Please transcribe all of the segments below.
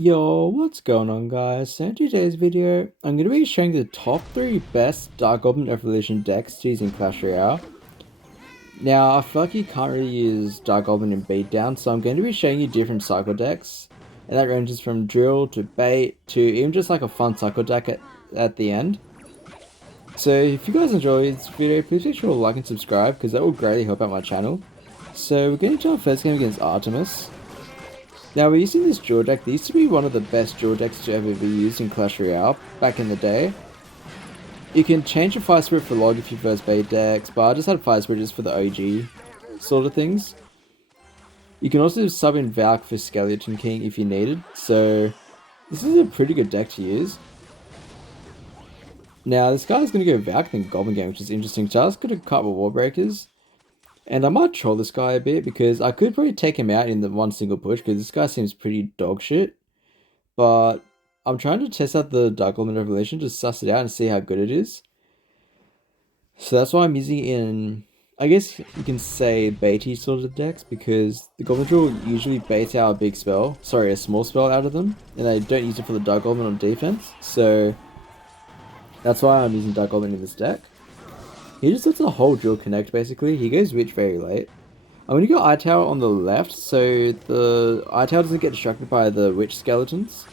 Yo, what's going on guys? So in today's video, I'm going to be showing the top 3 best Dark Goblin Evolution decks to use in Clash Royale. Now, I feel like you can't really use Dark Goblin in Beatdown, so I'm going to be showing you different cycle decks. And that ranges from Drill to Bait to even just like a fun cycle deck at the end. So if you guys enjoy this video, please make sure to like and subscribe because that will greatly help out my channel. So we're going to our first game against Artemis. Now, we're using this draw deck. This used to be one of the best draw decks to ever be used in Clash Royale back in the day. You can change your Fire Spirit for Log if you first bait decks, but I just had Fire Spirit just for the OG sort of things. You can also sub in Valk for Skeleton King if you needed, so this is a pretty good deck to use. Now, this guy's going to go Valk and Goblin Gang, which is interesting. Just got a couple of Wall Breakers. And I might troll this guy a bit because I could probably take him out in the one single push because this guy seems pretty dog shit. But I'm trying to test out the Dark Goblin Revelation to suss it out and see how good it is. So that's why I'm using it in, I guess you can say, baity sort of decks because the Goblin Drill usually baits out a big spell, sorry, a small spell out of them, and I don't use it for the Dark Goblin on defense. So that's why I'm using Dark Goblin in this deck. He just lets the whole drill connect basically. He goes Witch very late. I'm going to go Eye Tower on the left so the Eye Tower doesn't get distracted by the Witch skeletons.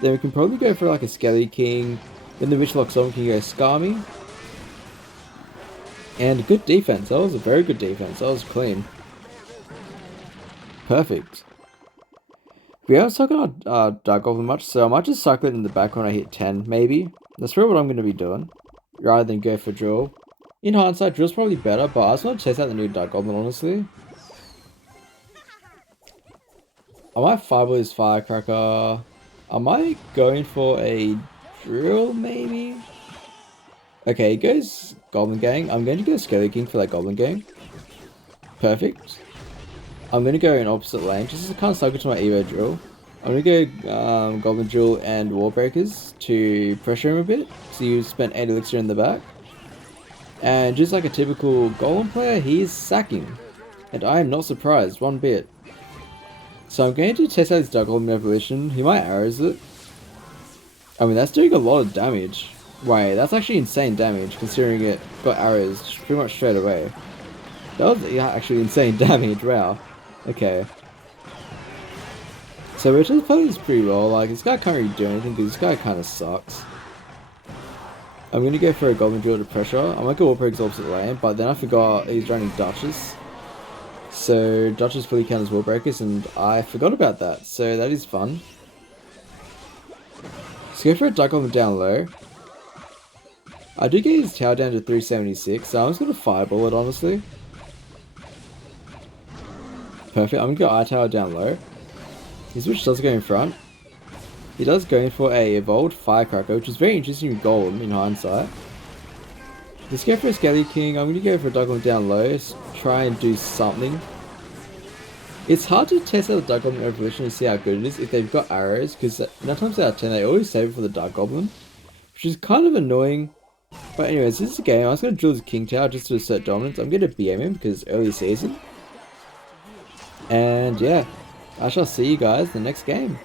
Then we can probably go for like a Skelly King. Then the Witch locks on, we can go Skarmy. And good defense. That was a very good defense. That was clean. Perfect. We haven't talking about Dark Goblin much, so I might just cycle it in the back when I hit 10 maybe. That's probably what I'm going to be doing. Rather than go for Drill. In hindsight, Drill's probably better, but I just want to test out the new Dark Goblin, honestly. I might Fireball his Firecracker. I might go in for a Drill, maybe? Okay, he goes Goblin Gang. I'm going to go Skelly King for that Goblin Gang. Perfect. I'm going to go in opposite lane, just to kind of cycle to my Evo Drill. I'm going to go Goblin Drill and Wall Breakers to pressure him a bit. So you spent 8 elixir in the back. And just like a typical Golem player, he is sacking. And I am not surprised, one bit. So I'm going to test out his Dark Golem Evolution. He might arrows it. I mean, that's doing a lot of damage. Wait, that's actually insane damage, considering it got arrows pretty much straight away. That was actually insane damage, wow. Okay. So we're just playing this pretty well. Like, this guy can't really do anything because this guy kind of sucks. I'm going to go for a Goblin Drill to pressure. I might go Warbreakers opposite lane, but then I forgot he's running Duchess. So Duchess fully counters Warbreakers, and I forgot about that. So that is fun. Let's go for a Dark Goblin down low. I do get his tower down to 376, so I'm just going to Fireball it, honestly. Perfect. I'm going to go Eye Tower down low. His Witch does go in front. He does go in for a Evolved Firecracker, which is very interesting with Golem in hindsight. Let's go for a Skelly King. I'm going to go for a Dark Goblin down low. Try and do something. It's hard to test out the Dark Goblin Evolution and see how good it is if they've got arrows, because 9 times out of 10 they always save it for the Dark Goblin, which is kind of annoying. But anyways, this is a game. I was going to drill his King Tower just to assert dominance. I'm going to BM him because it's early season. And yeah, I shall see you guys in the next game.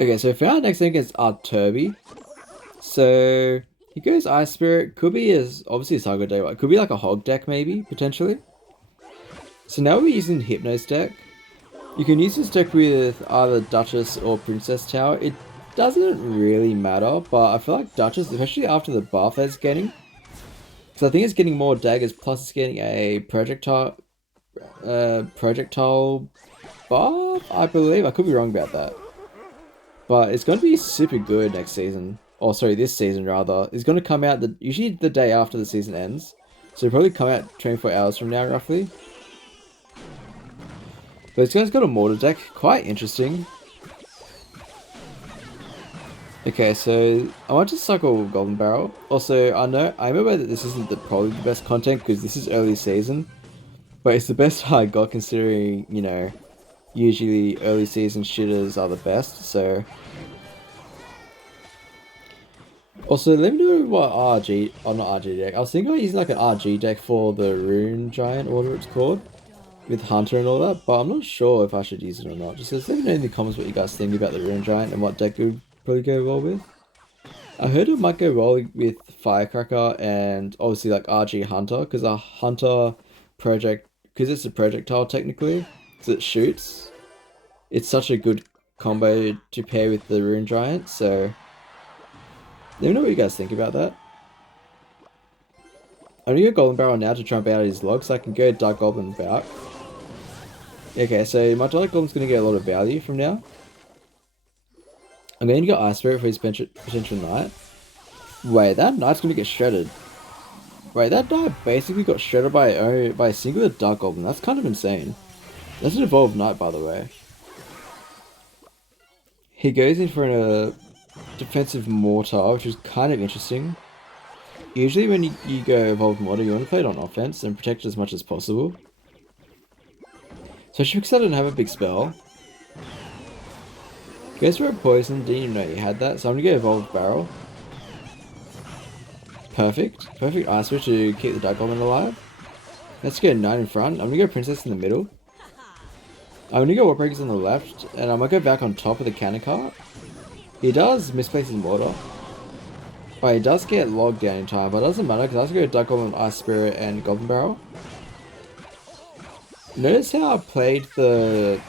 Okay, so for our next thing against Turby. So he goes Ice Spirit. Could be as obviously a Saga Day. It could be like a Hog deck maybe, potentially. So now we're using Hypnos deck. You can use this deck with either Duchess or Princess Tower. It doesn't really matter, but I feel like Duchess, especially after the buff that it's getting. So I think it's getting more daggers, plus it's getting a projectile buff, I believe. I could be wrong about that. But it's going to be super good next season. Oh, sorry, this season rather. It's going to come out usually the day after the season ends. So it'll probably come out 24 hours from now, roughly. But this guy's got a mortar deck. Quite interesting. Okay, so I want to cycle Golden Barrel. Also, I am aware that this isn't probably the best content because this is early season. But it's the best I got considering, you know, usually early season shitters are the best, so Also, let me know what RG, or not RG deck. I was thinking about using like an RG deck for the Rune Giant, or whatever it's called, with Hunter and all that, but I'm not sure if I should use it or not. Just let me know in the comments what you guys think about the Rune Giant and what deck would probably go well with. I heard it might go well with Firecracker and obviously like RG Hunter, because a Hunter project, because it's a projectile technically, because it shoots. It's such a good combo to pair with the Rune Giant, so let me know what you guys think about that. I'm gonna go Golden Barrel now to jump out of his log so I can go Dark Goblin back. Okay, so my Dark Goblin's gonna get a lot of value from now. I'm going to go Ice Spirit for his potential Knight. Wait, that Knight's gonna get shredded. Wait, that Knight basically got shredded by a single Dark Goblin. That's kind of insane. That's an evolved Knight, by the way. He goes in for a defensive Mortar, which is kind of interesting. Usually when you go Evolved Mortar, you want to play it on offense and protect it as much as possible. So because I didn't have a big spell. Goes for a Poison, didn't even know you had that, so I'm going to go Evolved Barrel. Perfect. Perfect Ice Switch to keep the Dark Goblin alive. Let's go Knight in front. I'm going to go Princess in the middle. I'm going to go War Breakers on the left, and I'm going to go back on top of the Cannon Cart. He does misplace his Mortar. But he does get logged down in time, but it doesn't matter because I have to go Dark Goblin, Ice Spirit, and Goblin Barrel. Notice how I played the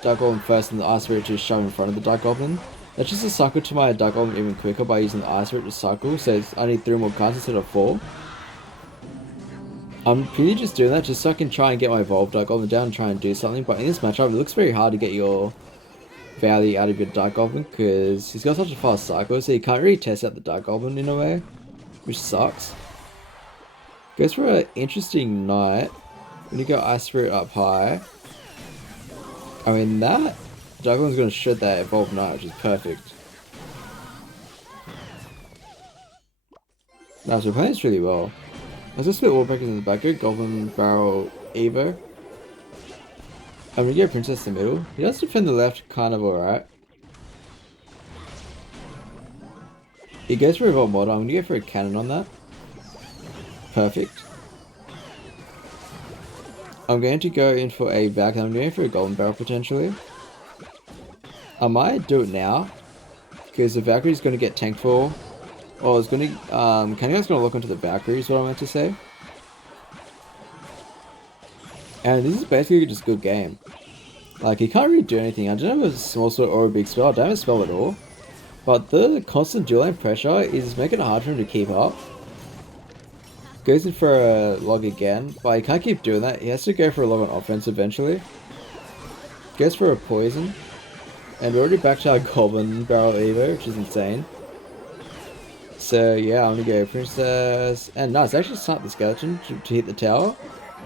Dark Goblin first and the Ice Spirit to shove in front of the Dark Goblin? That's just to cycle to my Dark Goblin even quicker by using the Ice Spirit to cycle, so I need 3 more cards instead of 4. I'm purely just doing that just so I can try and get my Evolved Dark Goblin down and try and do something, but in this matchup it looks very hard to get your value out of your Dark Goblin because he's got such a fast cycle, so you can't really test out the Dark Goblin in a way, which sucks. Goes for an interesting Knight. When you go Ice Spirit up high, I mean that Dark Goblin's going to shred that Evolved Knight, which is perfect. Now, so we're playing this really well. Let's just split War Breakers in the back, go Goblin Barrel Evo. I'm gonna go Princess in the middle. He does defend the left kind of alright. He goes for a Evolved Mortar. I'm gonna go for a Cannon on that. Perfect. I'm going to go in for a back and I'm going for a Golden Barrel potentially. I might do it now. Because the Valkyrie's going to get tanked for. Or it's going to... Kanga's going to look into the Valkyrie is what I meant to say. And this is basically just a good game. Like, he can't really do anything. I don't have a small spell or a big spell. I don't have a spell at all. But the constant dual lane pressure is making it hard for him to keep up. Goes in for a log again, but he can't keep doing that. He has to go for a log on offense eventually. Goes for a poison. And we're already back to our Goblin Barrel Evo, which is insane. So yeah, I'm gonna go Princess. And nice, actually snap the skeleton to hit the tower.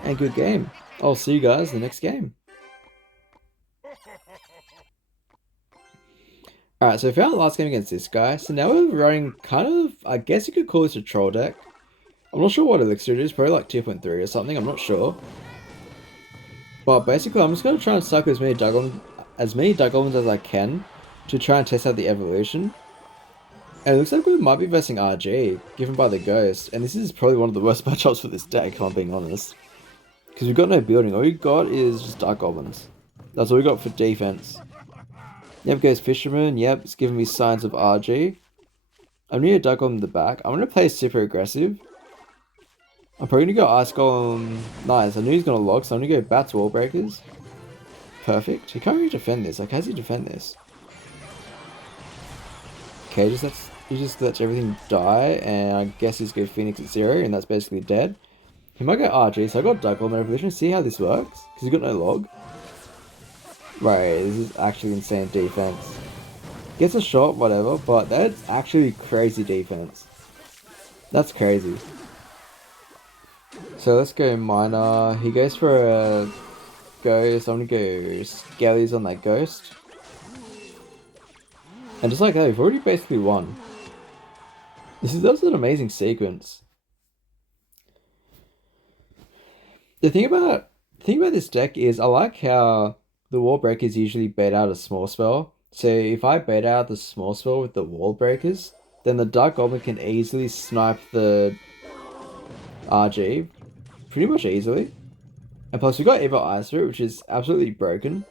And good game. I'll see you guys in the next game. Alright, so we found the last game against this guy. So now we're running kind of, I guess you could call this a troll deck. I'm not sure what elixir it is, probably like 2.3 or something, I'm not sure. But basically, I'm just going to try and suck as many Dark Goblins as I can to try and test out the evolution. And it looks like we might be versing RG, given by the Ghost. And this is probably one of the worst matchups for this deck, if I'm being honest. Because we've got no building, all we've got is just Dark Goblins. That's all we got for defense. Yep, goes Fisherman, yep, it's giving me signs of RG. I'm near Dark Golem in the back. I'm going to play super aggressive. I'm probably going to go Ice Golem. Nice, I knew he was going to log, so I'm going to go Bats Wall Breakers. Perfect. He can't really defend this. Like, how does he defend this? Okay, he just lets everything die, and I guess he's going Phoenix at 0, and that's basically dead. He might go RG, so I got Dark Golem Evolution. See how this works? Because he's got no log. Right, this is actually insane defense. Gets a shot, whatever, but that's actually crazy defense. That's crazy. So let's go Miner. He goes for a Ghost. I'm gonna go Skellies on that Ghost. And just like that, we've already basically won. That's an amazing sequence. The thing about this deck is I like how the Wall Breakers usually bait out a small spell. So if I bait out the small spell with the Wall Breakers, then the Dark Goblin can easily snipe the RG. Pretty much easily. And plus we got Evil Eye Spirit, which is absolutely broken.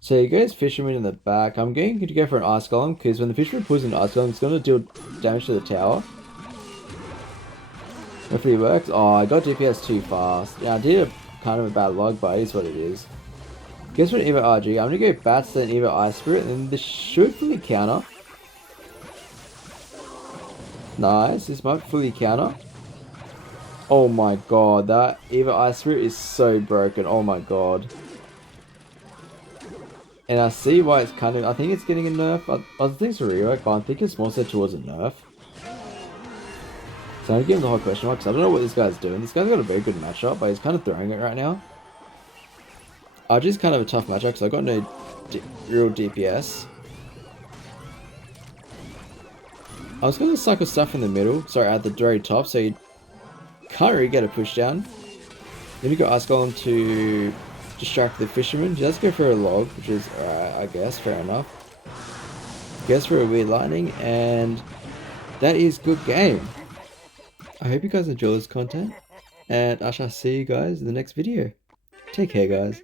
So he goes Fisherman in the back. I'm going to go for an Ice Golem, because when the Fisherman pulls in Ice Golem, it's going to deal damage to the tower. Hopefully it works. Oh, I got DPS too fast. Yeah, I did a kind of a bad log, but it is what it is. Guess for an Evo RG, I'm going to go Bats, then Evo Ice Spirit, and this should fully counter. Nice, this might fully counter. Oh my god, that Evo Ice Spirit is so broken. Oh my god. And I see why it's kind of, I think it's getting a nerf. Other things are rework, but I think it's more so towards a nerf. So I'm giving the whole question mark, because I don't know what this guy's doing. This guy's got a very good matchup, but he's kind of throwing it right now. RG's kind of a tough matchup, because I got no real DPS. I was going to cycle stuff in the middle, sorry, at the very top, so you can't really get a push down. Then we got Ice Golem to distract the Fisherman. He does go for a log, which is alright, I guess, fair enough. Goes for a weird lightning, and that is good game. I hope you guys enjoy this content, and I shall see you guys in the next video. Take care, guys.